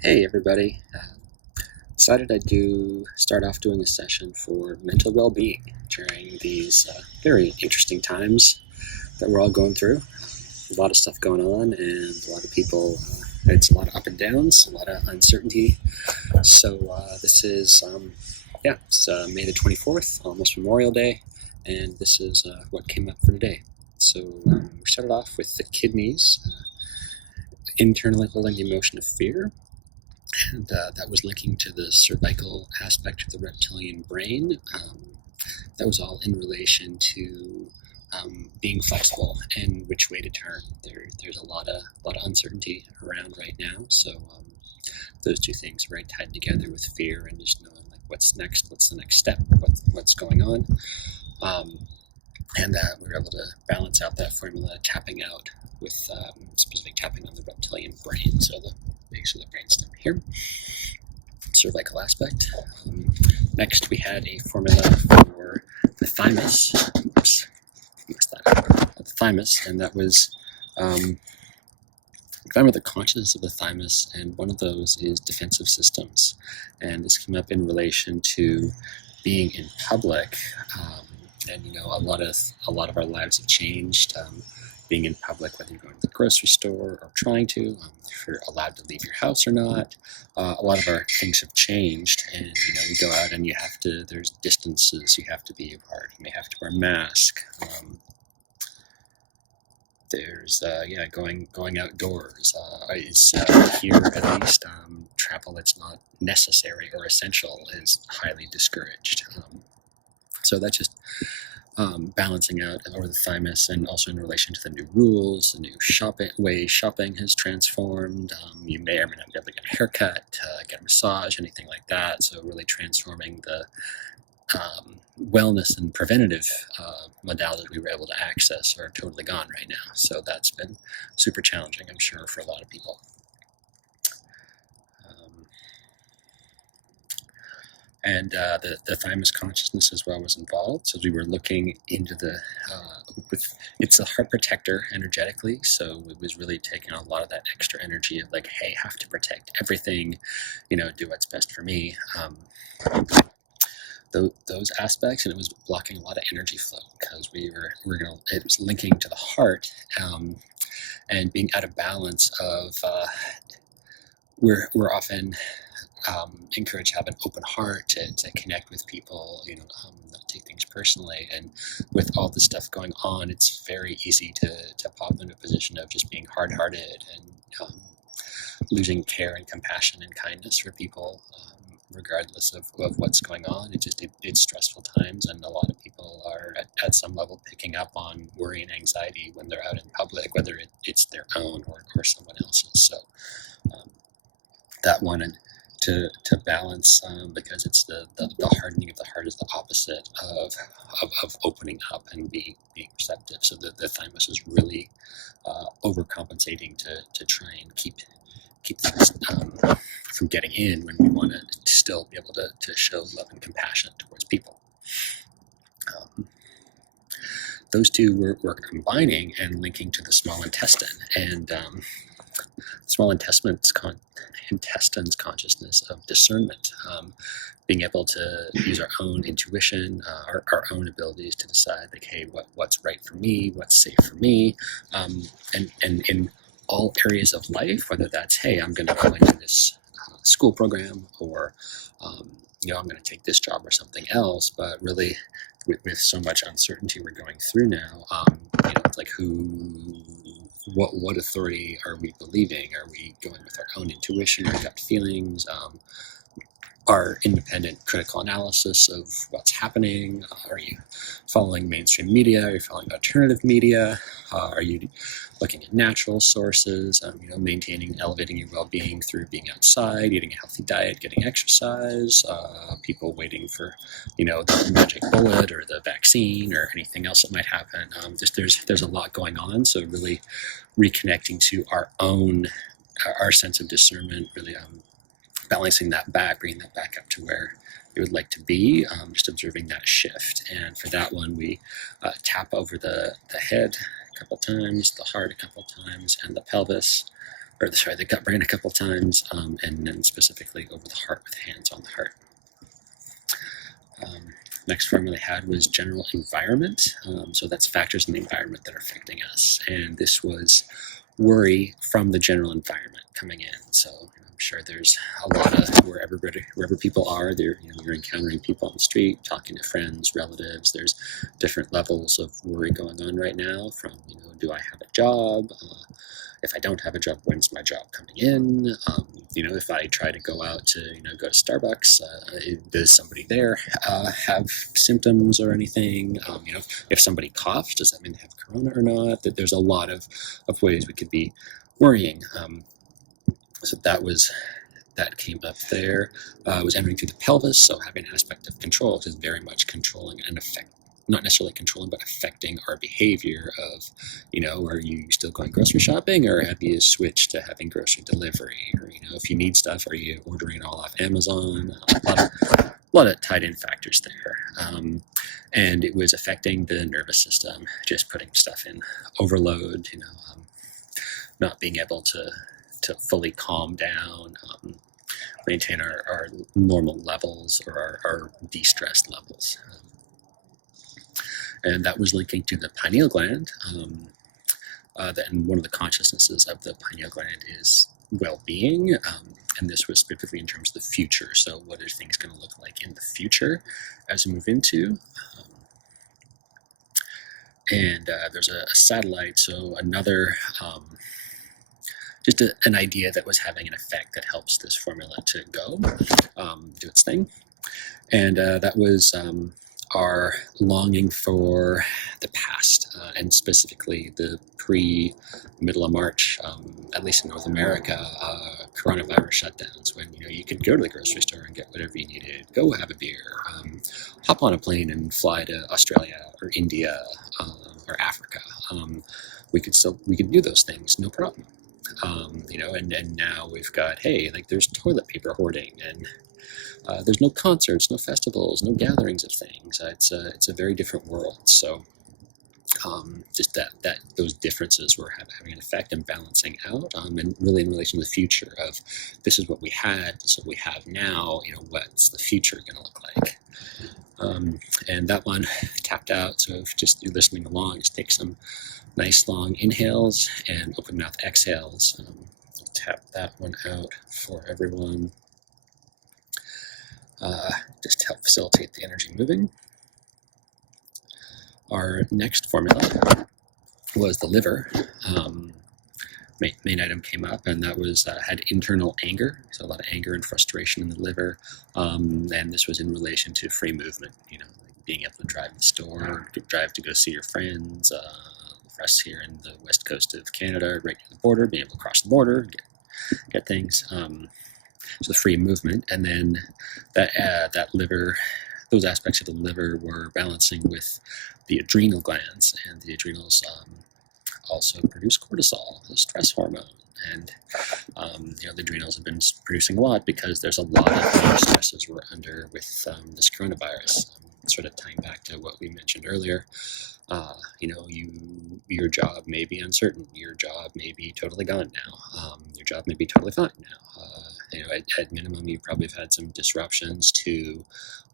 Hey everybody. Decided I'd start off doing a session for mental well-being during these very interesting times that we're all going through. A lot of stuff going on, and a lot of people. It's a lot of up and downs, a lot of uncertainty. So this is it's May the 24th, almost Memorial Day, and this is what came up for today. So we started off with the kidneys internally holding the emotion of fear. And that was linking to the cervical aspect of the reptilian brain. That was all in relation to being flexible and which way to turn. There's a lot of uncertainty around right now, so those two things are very tied together with fear and just knowing like what's next, what's the next step, what's going on, and we were able to balance out that formula, tapping out with specific tapping on the reptilian brain, so the base of the brainstem here. Cervical aspect. Next, we had a formula for the thymus. Oops, mixed that up. The thymus, and that was talking about the consciousness of the thymus, and one of those is defensive systems. And this came up in relation to being in public, and a lot of our lives have changed. Being in public, whether you're going to the grocery store or trying to, if you're allowed to leave your house or not. A lot of our things have changed, and we go out and there's distances you have to be apart. You may have to wear a mask. There's going outdoors is here at least. Travel that's not necessary or essential is highly discouraged. So that's just balancing out over the thymus, and also in relation to the new rules, the new shopping has transformed. You may or may not be able to get a haircut, get a massage, anything like that. So really transforming the wellness and preventative modalities we were able to access are totally gone right now. So that's been super challenging, I'm sure, for a lot of people. And the thymus consciousness as well was involved. So we were looking into it's a heart protector energetically. So it was really taking a lot of that extra energy of like, hey, have to protect everything, do what's best for me. Those aspects, and it was blocking a lot of energy flow because it was linking to the heart, and being out of balance of we're often encouraged to have an open heart to connect with people, not take things personally. And with all this stuff going on, it's very easy to pop into a position of just being hard-hearted and losing care and compassion and kindness for people, regardless of what's going on. It's stressful times, and a lot of people are at some level picking up on worry and anxiety when they're out in public, whether it's their own or someone else's. So that wanted to balance, because it's the hardening of the heart is the opposite of opening up and being receptive. So the thymus is really overcompensating to try and keep things from getting in when we want to still be able to show love and compassion towards people. Those two were combining and linking to the small intestine, and small intestine's consciousness of discernment, being able to use our own intuition, our own abilities to decide, like, hey, what's right for me, what's safe for me, and in all areas of life, whether that's, hey, I'm going to go into this school program, or I'm going to take this job or something else. But really, with so much uncertainty we're going through now, it's like what authority are we believing? Are we going with our own intuition, our gut feelings, our independent critical analysis of what's happening? Are you following mainstream media? Are you following alternative media? Are you looking at natural sources? Elevating your well-being through being outside, eating a healthy diet, getting exercise. People waiting for, the magic bullet or the vaccine or anything else that might happen. There's a lot going on. So really reconnecting to our sense of discernment. Really. Balancing that back, bringing that back up to where you would like to be, just observing that shift. And for that one, we tap over the head a couple times, the heart a couple times, and the pelvis or sorry, the gut brain a couple times, and then specifically over the heart with hands on the heart. Next formula I had was general environment. So that's factors in the environment that are affecting us. And this was worry from the general environment coming in. So I'm sure there's a lot of wherever people are, you're encountering people on the street, talking to friends, relatives. There's different levels of worry going on right now. From do I have a job? If I don't have a job, when's my job coming in? If I try to go out to, go to Starbucks, does somebody there have symptoms or anything? If somebody coughs, does that mean they have corona or not? That there's a lot of ways we could be worrying. So that came up there. Was entering through the pelvis, so having an aspect of control is very much controlling and not necessarily controlling, but affecting our behavior of, are you still going grocery shopping, or have you switched to having grocery delivery? Or, if you need stuff, are you ordering it all off Amazon? A lot of tied in factors there. And it was affecting the nervous system, just putting stuff in overload, not being able to fully calm down, maintain our normal levels or our de-stress levels. And that was linking to the pineal gland. And one of the consciousnesses of the pineal gland is well-being. And this was specifically in terms of the future. So what are things going to look like in the future as we move into? There's a satellite, so another, just an idea that was having an effect that helps this formula to go, do its thing. And that was our longing for the past, and specifically the middle of March, at least in North America, coronavirus shutdowns, when you could go to the grocery store and get whatever you needed, go have a beer, hop on a plane and fly to Australia or India or Africa. We could do those things, no problem. And now we've got, there's toilet paper hoarding, and there's no concerts, no festivals, no gatherings of things. It's a very different world. So just that those differences were having an effect and balancing out, and really in relation to the future of this is what we had, this is what we have now. What's the future going to look like? And that one tapped out. So if just you're listening along, just take some nice long inhales and open mouth exhales. Tap that one out for everyone. Just to help facilitate the energy moving. Our next formula was the liver. Main item came up, and that was had internal anger, so a lot of anger and frustration in the liver. And this was in relation to free movement, like being able to drive to the store, drive to go see your friends. For us here in the west coast of Canada, right near the border, being able to cross the border, get things. So the free movement, and then that liver, those aspects of the liver were balancing with the adrenal glands, and the adrenals also produce cortisol, the stress hormone. And the adrenals have been producing a lot because there's a lot of stresses we're under with this coronavirus. Sort of tying back to what we mentioned earlier. Your job may be uncertain. Your job may be totally gone now. Your job may be totally fine now. At minimum, you probably have had some disruptions to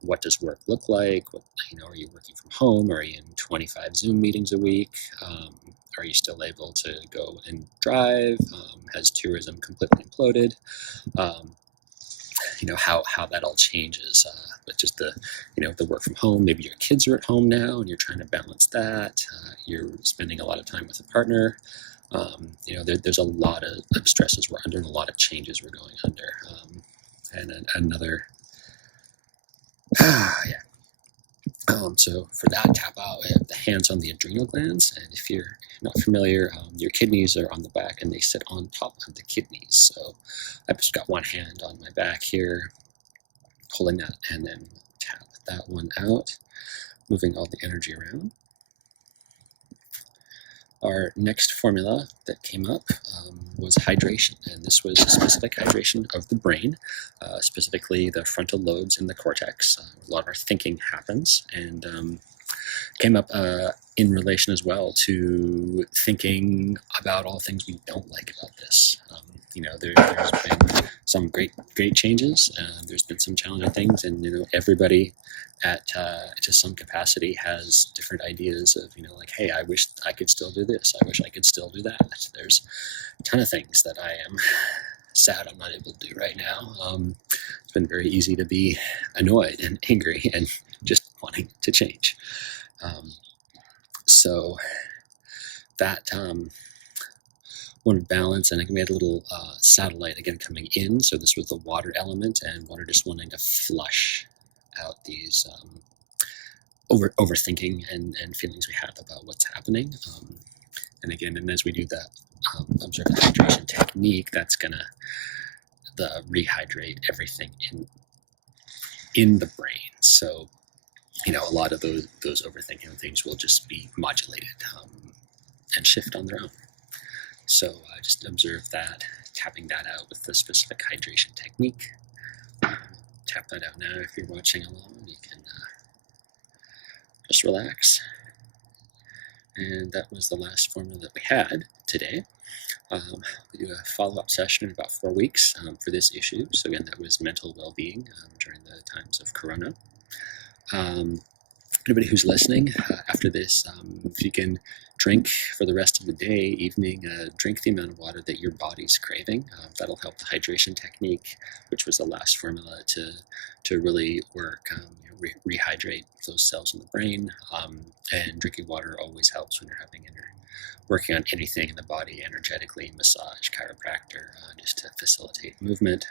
what does work look like. Are you working from home? Are you in 25 Zoom meetings a week? Are you still able to go and drive? Has tourism completely imploded? How that all changes, but just the work from home. Maybe your kids are at home now and you're trying to balance that. You're spending a lot of time with a partner. There's a lot of stresses we're under and a lot of changes we're going under. And another, so for that, tap out, we have the hands on the adrenal glands. And if you're not familiar, your kidneys are on the back and they sit on top of the kidneys. So I've just got one hand on my back here, holding that, and then tap that one out, moving all the energy around. Our next formula that came up was hydration, and this was a specific hydration of the brain, specifically the frontal lobes and the cortex. A lot of our thinking happens, and came up in relation as well to thinking about all things we don't like about this. there's been some great changes. There's been some challenging things, and everybody at to some capacity has different ideas of like, hey, I wish I could still do this. I wish I could still do that. There's a ton of things that I am sad I'm not able to do right now. It's been very easy to be annoyed and angry and just wanting to change. So that one balance, and we had a little satellite again coming in. So this was the water element, and water just wanting to flush out these overthinking and feelings we have about what's happening. And again, and as we do that observed hydration technique, that's gonna rehydrate everything in the brain. So a lot of those overthinking things will just be modulated and shift on their own. So just observe that, tapping that out with the specific hydration technique. Tap that out now. If you're watching along, you can just relax. And that was the last formula that we had today. We do a follow-up session in about 4 weeks for this issue. So again, that was mental well-being during the times of Corona. Anybody who's listening after this, if you can drink for the rest of the day, evening, drink the amount of water that your body's craving. That'll help the hydration technique, which was the last formula, to really work, rehydrate those cells in the brain. And drinking water always helps when you're working on anything in the body energetically, massage, chiropractor, just to facilitate movement.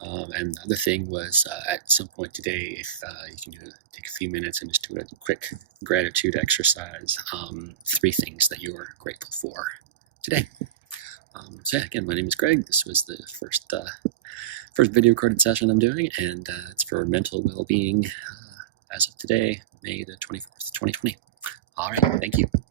And the other thing was at some point today, if you can take a few minutes and just do a quick gratitude exercise, 3 things that you're grateful for today. So yeah, again, my name is Greg. This was the first video recorded session I'm doing, and it's for mental well-being as of today, May the 24th, 2020. All right, thank you.